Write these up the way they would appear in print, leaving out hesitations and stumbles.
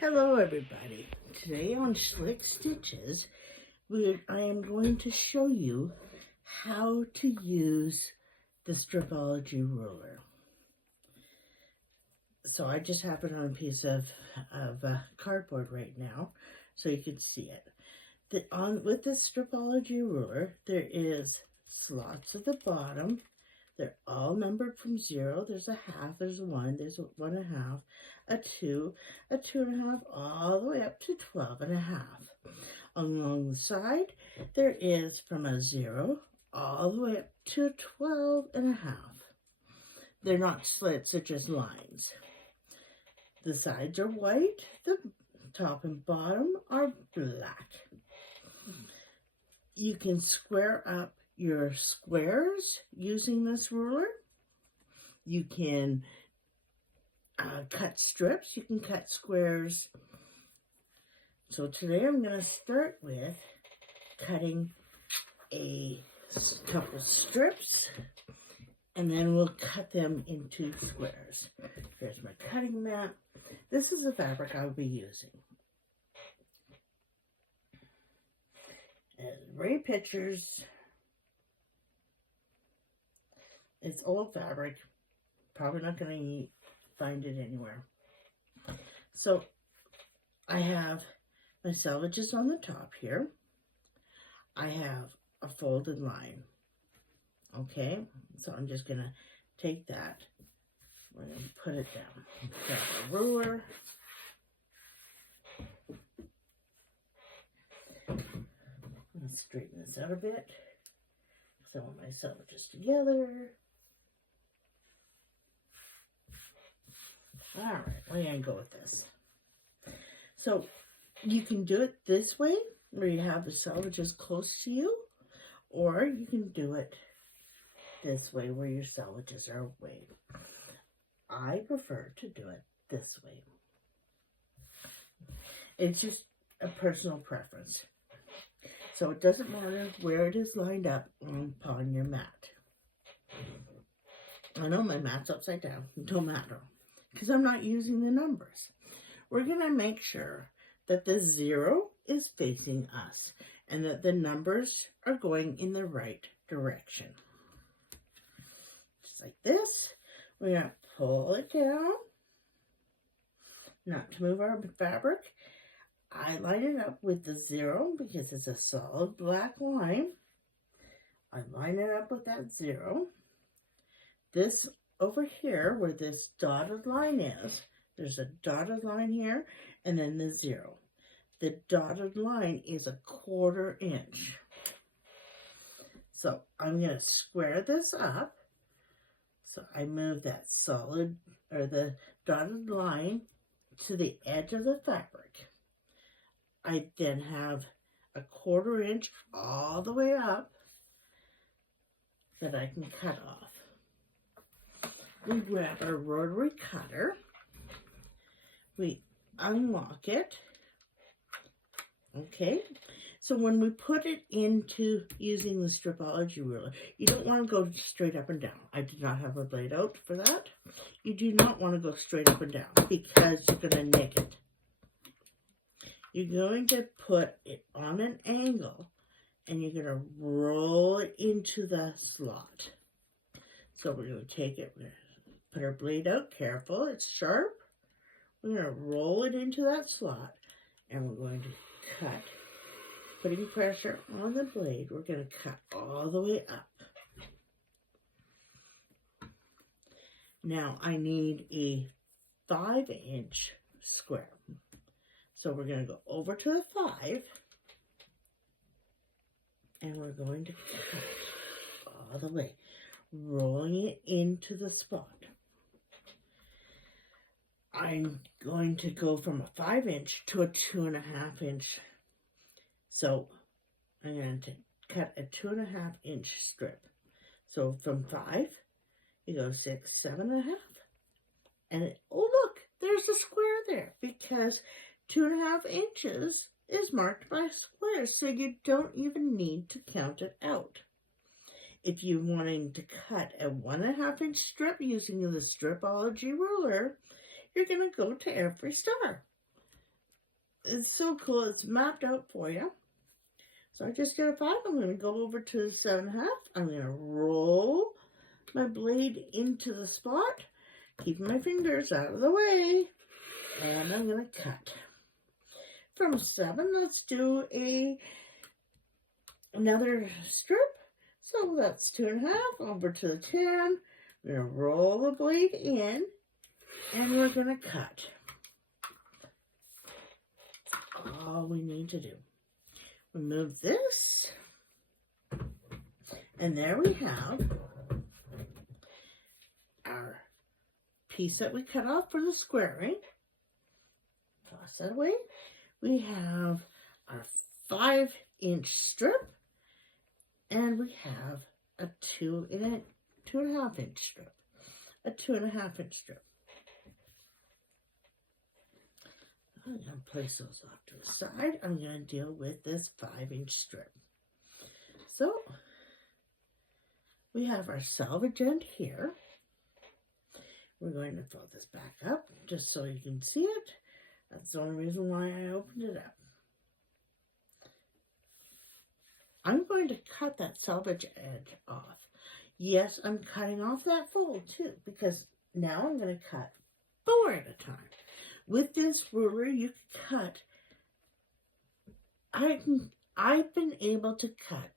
Hello everybody. Today on Slick Stitches, I am going to show you how to use the stripology ruler. So I just have it on a piece of cardboard right now so you can see it. With the stripology ruler, there is slots at the bottom. They're all numbered from 0. There's a half, there's a 1, there's a 1.5, a 2, a 2.5, all the way up to 12.5. Along the side, there is from a 0 all the way up to 12.5. They're not slits, they're just lines. The sides are white, the top and bottom are black. You can square up your squares using this ruler. You can cut strips. You can cut squares. So today I'm going to start with cutting a couple strips, and then we'll cut them into squares. Here's my cutting mat. This is the fabric I'll be using. And Ray Pictures. It's old fabric. Probably not going to find it anywhere. So I have my selvages on the top here. I have a folded line. Okay, so I'm just going to take that and put it down. Grab a ruler. Let's straighten this out a bit. So I want my selvages together. Alright, we're going to go with this. So you can do it this way, where you have the selvages close to you, or you can do it this way, where your selvages are away. I prefer to do it this way. It's just a personal preference. So it doesn't matter where it is lined up upon your mat. I know my mat's upside down. It don't matter, because I'm not using the numbers. We're going to make sure that the 0 is facing us and that the numbers are going in the right direction. Just like this. We're going to pull it down, not to move our fabric. I line it up with the 0 because it's a solid black line. I line it up with that 0. This over here, where this dotted line is, there's a dotted line here, and then the 0. The dotted line is 1/4 inch. So I'm going to square this up. So I move that solid, or the dotted line, to the edge of the fabric. I then have 1/4 inch all the way up that I can cut off. We grab our rotary cutter, we unlock it, okay? So when we put it into using the stripology ruler, you don't want to go straight up and down. I did not have a blade out for that. You do not want to go straight up and down because you're going to nick it. You're going to put it on an angle and you're going to roll it into the slot. So we're going to take it, we're going to put our blade out, careful, it's sharp. We're going to roll it into that slot and we're going to cut. Putting pressure on the blade, we're going to cut all the way up. Now I need a 5-inch square. So we're going to go over to the 5 and we're going to cut all the way, rolling it into the spot. I'm going to go from a 5-inch to a 2.5 inch. So I'm going to cut a 2.5 inch strip. So from 5, you go 6, 7.5. And oh look, there's a square there because 2.5 inches is marked by squares, so you don't even need to count it out. If you're wanting to cut a 1.5 inch strip using the stripology ruler, you're going to go to every star. it's so cool. It's mapped out for you. So I just did a 5. I'm going to go over to the 7.5. I'm going to roll my blade into the spot, keeping my fingers out of the way, and I'm going to cut. From 7, let's do another strip. So that's 2.5, over to the 10. We're going to roll the blade in, and we're going to cut. All we need to do. Remove this, and there we have our piece that we cut off for the squaring. Toss that away. We have our 5-inch strip, and we have a 2.5-inch strip. A 2.5-inch strip. I'm going to place those off to the side. I'm going to deal with this 5-inch strip. So, we have our selvage end here. We're going to throw this back up just so you can see it. That's the only reason why I opened it up. I'm going to cut that selvage edge off. Yes, I'm cutting off that fold too, because now I'm going to cut 4 at a time. With this ruler, you can cut, I've been able to cut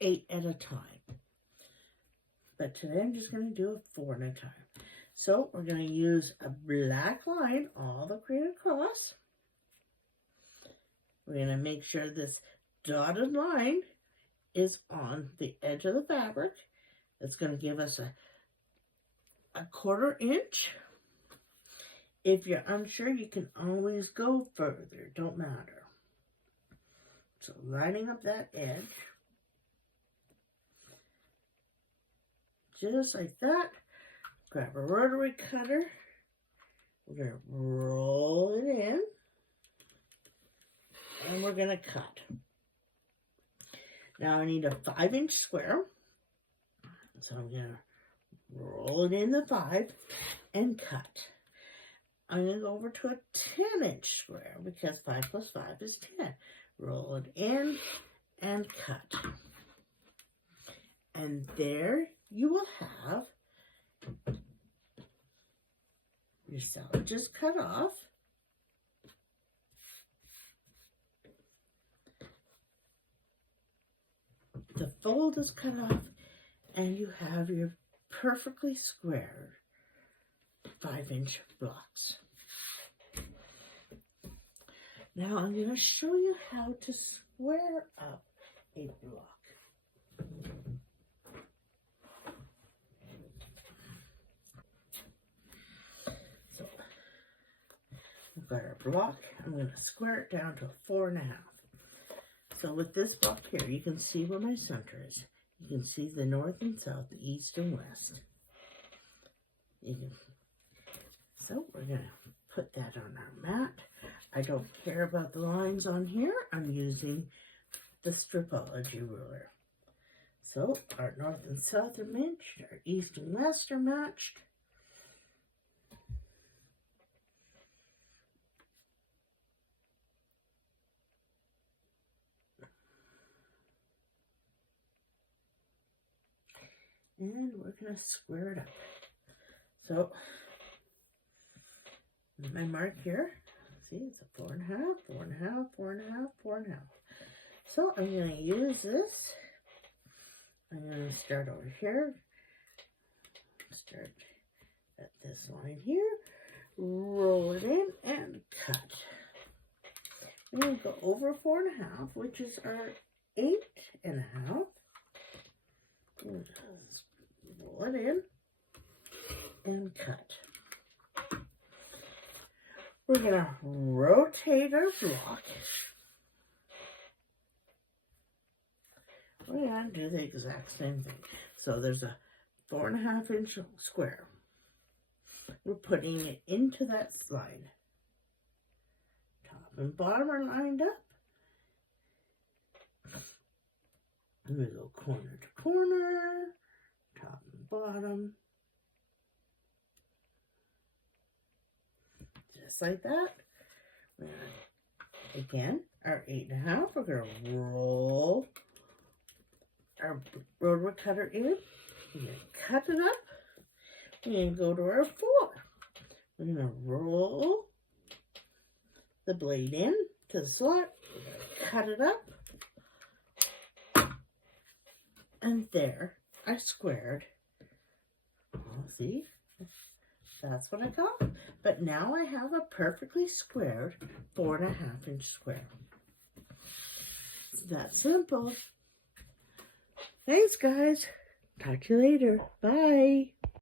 8 at a time. But today I'm just going to do a 4 at a time. So we're going to use a black line all the way across. We're going to make sure this dotted line is on the edge of the fabric. It's going to give us a 1/4 inch. If you're unsure, you can always go further. Don't matter. So lining up that edge. Just like that. Grab a rotary cutter. We're going to roll it in. And we're going to cut. Now I need a 5-inch square. So I'm going to roll it in the 5 and cut. I'm going to go over to a 10-inch square because 5 plus 5 is 10. Roll it in and cut. And there you will have your selvages cut off. The fold is cut off, and you have your perfectly squared 5-inch blocks. Now I'm going to show you how to square up a block. So I've got our block. I'm going to square it down to a 4.5. So with this block here, you can see where my center is. You can see the north and south, the east and west. So we're going to put that on our mat. I don't care about the lines on here. I'm using the stripology ruler. So our north and south are matched. Our east and west are matched. And we're going to square it up. So, my mark here, see, it's a 4.5, 4.5, 4.5, 4.5. So, I'm going to use this. I'm going to start over here. Start at this line here. Roll it in and cut. We're going to go over 4.5, which is our 8.5. Roll it in and cut. We're going to rotate our block. We're going to do the exact same thing. So there's a 4.5-inch square. We're putting it into that slide. Top and bottom are lined up. And we go corner to corner, top and bottom. Just like that. We're going Again, our 8.5, we're going to roll our roller cutter in. We're going to cut it up. We're going to go to our 4. We're going to roll the blade in to the slot. We're going to cut it up. And there, I squared. Oh, see? That's what I got. But now I have a perfectly squared 4.5-inch square. It's that simple. Thanks, guys. Talk to you later. Bye.